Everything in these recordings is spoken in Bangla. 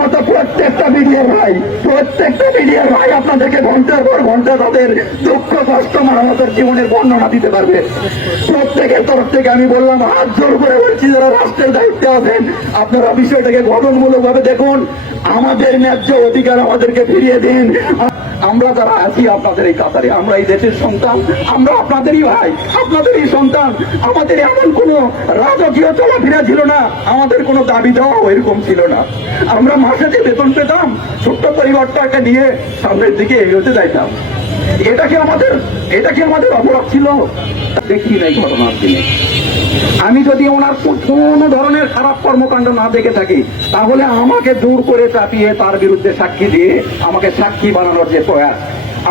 মতো প্রত্যেকটা মিডিয়ার ভাই। প্রত্যেকটা মিডিয়ার ভাই আপনাদেরকে ঘণ্টার পর ঘণ্টা তাদের দুঃখ, কষ্ট মানবতার জীবনের বর্ণনা দিতে পারবে। প্রত্যেকের তরফ থেকে আমি বললাম, হাত জোর করে বলছি, যারা রাষ্ট্রের দায়িত্বে আছেন, আপনারা বিষয়টাকে গঠনমূলক ভাবে দেখুন। আমাদের ন্যায্য অধিকার আমাদেরকে ফিরিয়ে দিন। আমরা যারা আছি, আপনাদের এই কাতারে, আমরা এই দেশের সন্তান, আমরা আপনাদেরই ভাই, আপনাদেরই সন্তান। আমাদের এমন কোনো রাজকীয় চলাফেরা ছিল না, আমাদের কোনো দাবি দেওয়া এরকম ছিল না। আমরা মাসে যে বেতন পেতাম, ছোট্ট পরিবারটাকে নিয়ে সামনের দিকে এগোতে যাইতাম এটা কি আমাদের এটা কি আমাদের অপরাধ ছিল? দেখি নাই ঘটনার দিনে। আমি যদি ওনার কোনো ধরনের খারাপ কর্মকাণ্ড না দেখে থাকি, তাহলে আমাকে দূর করে চাপিয়ে তার বিরুদ্ধে সাক্ষী দিয়ে আমাকে সাক্ষী বানানোর যে প্রয়াস।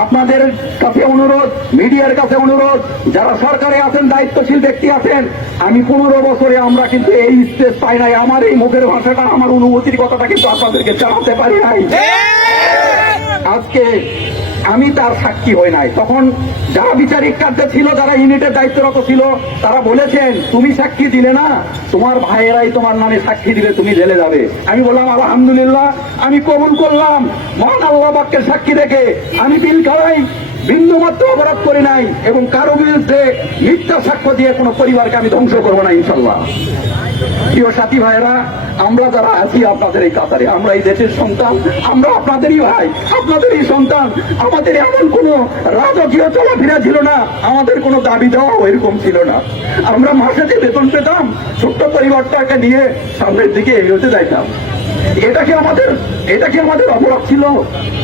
আপনাদের কাছে অনুরোধ, মিডিয়ার কাছে অনুরোধ, যারা সরকারে আছেন, দায়িত্বশীল ব্যক্তি আছেন, আমি পনেরো বছরে আমরা কিন্তু এই স্টেজ পাই নাই। আমার এই মুখের ভাষাটা, আমার অনুভূতির কথাটা কিন্তু আপনাদেরকে জানাতে পারি নাই। আজকে আমি তার সাক্ষী হই নাই। তখন যারা বিচারিক কার্যে ছিল, যারা ইউনিটের দায়িত্বরত ছিল, তারা বলেছেন, তুমি সাক্ষী দিলে না, তোমার ভাইয়েরাই তোমার নামে সাক্ষী দিলে তুমি জেলে যাবে। আমি বললাম, আলহামদুলিল্লাহ, আমি কবুল করলাম। মহান আল্লাহ বাক্যের সাক্ষী রেখে আমি বিল খাওয়াই বিন্দু মাত্র অপরাধ করি নাই এবং কারও বিরুদ্ধে মিথ্যা সাক্ষ্য দিয়ে কোনো পরিবারকে আমি ধ্বংস করব না ইনশাল্লাহ প্রিয় সাথী ভাইরা আমরা যারা আছি আপনাদের এই কাতারে, আমরা এই দেশের সন্তান, আমরা আপনাদেরই ভাই, আপনাদেরই সন্তান। আমাদের এমন কোনো রাজকীয় চলাফেরা ছিল না, আমাদের কোনো দাবি দেওয়া এরকম ছিল না। আমরা মাসে যে বেতন পেতাম, ছোট্ট পরিবারটাকে নিয়ে সামনের দিকে এগোতে যাইতাম। এটা কি আমাদের এটা কি আমাদের অপরাধ ছিল?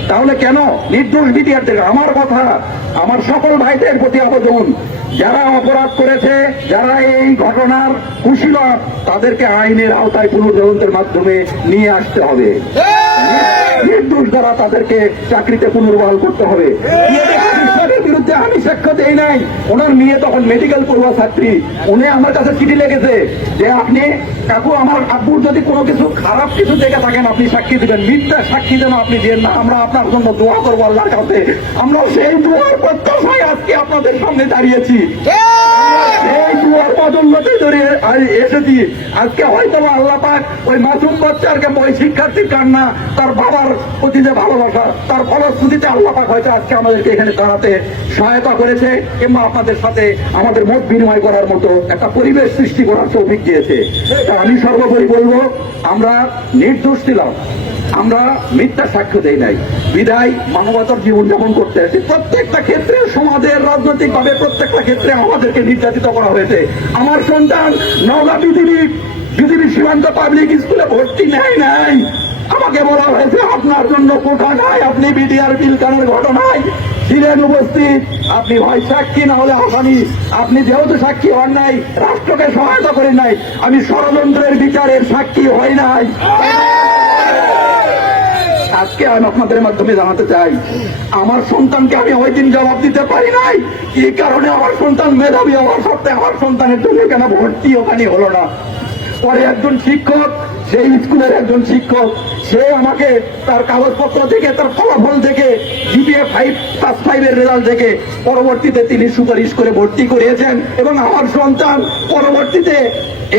তাহলে কেন নির্দোষ বিটিআরদের? আমার কথা আমার সকল ভাইদের প্রতি আবেদন যারা অপরাধ করেছে যারা এই ঘটনার কুশীলক তাদেরকে আইনের আওতায় পুনর্তদন্তের মাধ্যমে নিয়ে আসতে হবে। নির্দোষ দ্বারা তাদেরকে চাকরিতে পুনর্বহাল করতে হবে। বিরুদ্ধে আমি সাক্ষ্য দেই নাই। ওনার মেয়ে তখন মেডিকেল পড়ুয়া ছাত্রী। উনি আমার কাছে চিঠি লেগেছে যে আপনি কাকু আমার আব্বুর যদি কোনো কিছু খারাপ কিছু দেখে থাকেন আপনি সাক্ষী দিবেন। মিথ্যা সাক্ষী যেন আপনি দেন না আমরা আপনার জন্য দোয়া করব আল্লাহর কাছে। আমরা সেই দোয়ার প্রত্যাশায় আজকে আপনাদের সামনে দাঁড়িয়েছি। এসেছি। আজকে হয়তো আল্লাহ পাক ওই মাসুম বাচ্চার কে- ওই শিক্ষার্থীর কান্না তার বাবার প্রতি যে ভালোবাসা তার ফলশ্রুতিতে আল্লাহ পাক হয়তো আজকে আমাদেরকে এখানে দাঁড়াতে সহায়তা করেছে কিংবা আপনাদের সাথে আমাদের মত বিনিময় করার মতো একটা পরিবেশ সৃষ্টি করার তৌফিক দিয়েছে। তা আমি সর্বোপরি বলব, আমরা নির্দোষ ছিলাম। আমরা মিথ্যা সাক্ষ্য দেই নাই। বিদায় মানবতার জীবন যাপন করতে আছি প্রত্যেকটা ক্ষেত্রে সমাজের রাজনৈতিক ভাবে প্রত্যেকটা ক্ষেত্রে আমাদেরকে নির্যাতিত করা হয়েছে। আমার সন্তান নওগাঁ পৃথিবী পৃথিবী সীমান্ত পাবলিক স্কুলে ভর্তি নেয় নাই। আমাকে বলা হয়েছে, আপনার জন্য কোঠা নাই, আপনি বিডিআর পিলকানের ঘটনায় ছিলেন উপস্থিত। আপনি হয় সাক্ষী না হলে আসামি। আপনি যেহেতু সাক্ষী হন নাই, রাষ্ট্রকে সহায়তা করেন নাই, আমি ষড়যন্ত্রের বিচারের সাক্ষী হই নাই। আজকে আমি আপনাদের মাধ্যমে জানাতে চাই, আমার সন্তানকে আমি ওই দিন জবাব দিতে পারি নাই। এই কারণে আমার সন্তান মেধাবী হওয়ার সত্ত্বে আমার সন্তানের জন্য কেন ভর্তি ওখানে হলো না? পরে একজন শিক্ষক, সেই স্কুলের একজন শিক্ষক, সে আমাকে তার কাগজপত্র থেকে তার ফলাফল থেকে জিপিএ ফাইভ প্লাস ফাইভের রেজাল্ট থেকে পরবর্তীতে তিনি সুপারিশ করে ভর্তি করিয়েছেন এবং আমার সন্তান পরবর্তীতে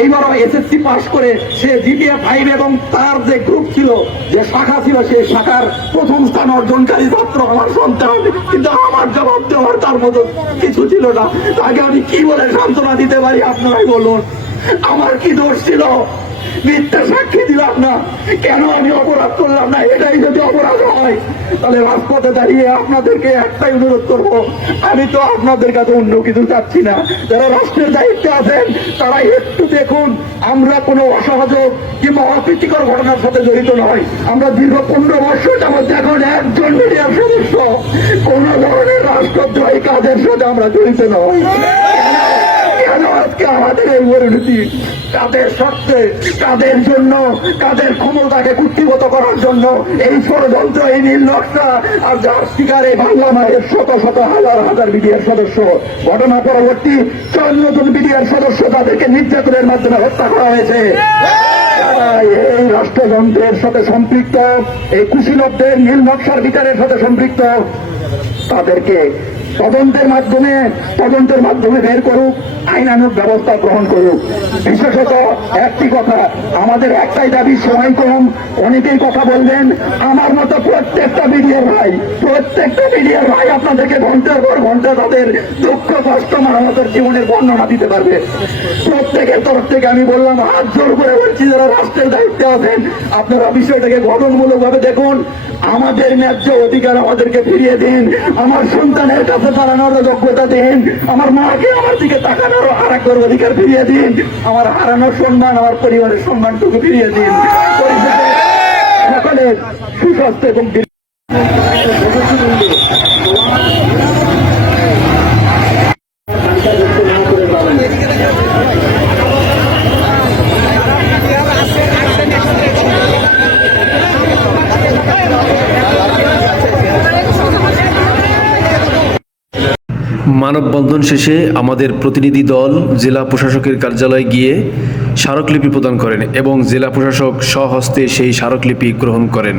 এইবারও এসএসসি পাশ করে, সে জিপিএ ফাইভ এবং তার যে গ্রুপ ছিল, যে শাখা ছিল, সেই শাখার প্রথম স্থান অর্জনকারী ছাত্র আমার সন্তান। কিন্তু আমার জবাব দেওয়ার তার মতো কিছু ছিল না। তাকে আমি কি বলে সান্ত্বনা দিতে পারি আপনারাই বলুন। আমার কি দোষ ছিল? মিথ্যা সাক্ষী দিলাম না। কেন আমি অপরাধ করলাম না? এটাই যদি অপরাধ হয়, তাহলে রাজপথে দাঁড়িয়ে আপনাদেরকে একটাই অনুরোধ করব, আমি তো আপনাদের কাছে অন্য কিছু চাচ্ছি না। যারা রাষ্ট্রের দায়িত্বে আছেন, তারা একটু দেখুন, আমরা কোনো অসহযোগ কিংবা অপ্রীতিকর ঘটনার সাথে জড়িত নয়। আমরা দীর্ঘ পনেরো বছর যাবৎ এখন একজন মিডিয়ার সদস্য। কোন ধরনের রাষ্ট্রদ্রোহী কাজের সাথে আমরা জড়িত আজকে আমাদের এই পরিণতি কাদের স্বার্থে কাদের জন্য কাদের ক্ষমতাকে কুক্ষিগত করার জন্য এই ষড়যন্ত্র, এই নীল নকশা আর যার শিকারে বাংলা মায়ের শত শত হাজার হাজার বিডিআর সদস্য। ঘটনা পরবর্তী চুয়ান্ন জন বিডিআর সদস্য তাদেরকে নির্যাতনের মাধ্যমে হত্যা করা হয়েছে। এই রাষ্ট্রযন্ত্রের সাথে সম্পৃক্ত, এই কুশীলকদের নীল নকশার বিচারের সাথে সম্পৃক্ত। তাদেরকে তদন্তের মাধ্যমে তদন্তের মাধ্যমে বের করুক। আইনানুক ব্যবস্থা গ্রহণ করুক। বিশেষত একটি কথা, আমাদের একটাই দাবি, সময় কম। অনেকেই কথা বলবেন, আমার মতো প্রত্যেকটা মিডিয়ার ভাই, প্রত্যেকটা মিডিয়ার ভাই আপনাদেরকে ঘণ্টার পর ঘণ্টা তাদের দুঃখ, কষ্ট মানবতার জীবনের বর্ণনা দিতে পারবে। প্রত্যেকের তরফ থেকে আমি বললাম, হাত জোর করে বলছি, যারা রাষ্ট্রের দায়িত্বে আছেন, আপনারা বিষয়টাকে গঠনমূলক ভাবে দেখুন। আমাদের ন্যায্য অধিকার আমাদেরকে ফিরিয়ে দিন। আমার সন্তানের কাছে দাঁড়ানোর যোগ্যতা দিন। আমার মাকে আমার দিকে তাকানোর আর একবার অধিকার ফিরিয়ে দিন। আমার হারানোর সম্মান আমার পরিবারের সম্মানটুকু ফিরিয়ে দিন। সকলের সুস্বাস্থ্য এবং মানববন্ধন শেষে আমাদের প্রতিনিধি দল জেলা প্রশাসকের কার্যালয়ে গিয়ে স্মারকলিপি প্রদান করেন এবং জেলা প্রশাসক স্বহস্তে সেই স্মারকলিপি গ্রহণ করেন।